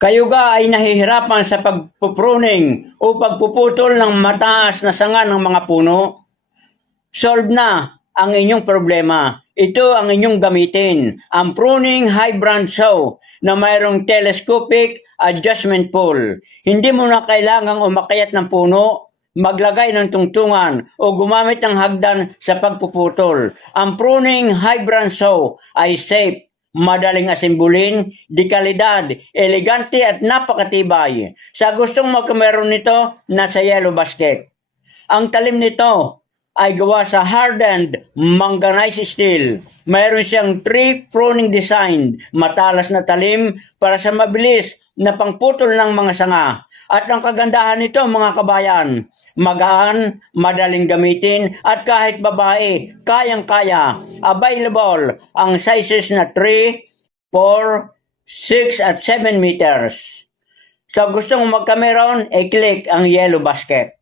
Kayo ga ay nahihirapan sa pagpupruning o pagpuputol ng mataas na sanga ng mga puno? Solve na ang inyong problema. Ito ang inyong gamitin, ang pruning high branch saw na mayroong telescopic adjustment pole. Hindi mo na kailangang umakyat ng puno, maglagay ng tungtungan o gumamit ng hagdan sa pagpuputol. Ang pruning high branch saw ay safe, madaling asimbulin, di kalidad, elegante at napakatibay. Sa gustong magkameron nito, nasa yellow basket. Ang talim nito ay gawa sa hardened manganese steel. Mayroon siyang tree pruning design, matalas na talim para sa mabilis na pangputol ng mga sanga. At ang kagandahan nito mga kabayan, magaan, madaling gamitin at kahit babae, kayang-kaya. Available ang sizes na 3, 4, 6 at 7 meters. Sa gustong magkameron, i-click ang yellow basket.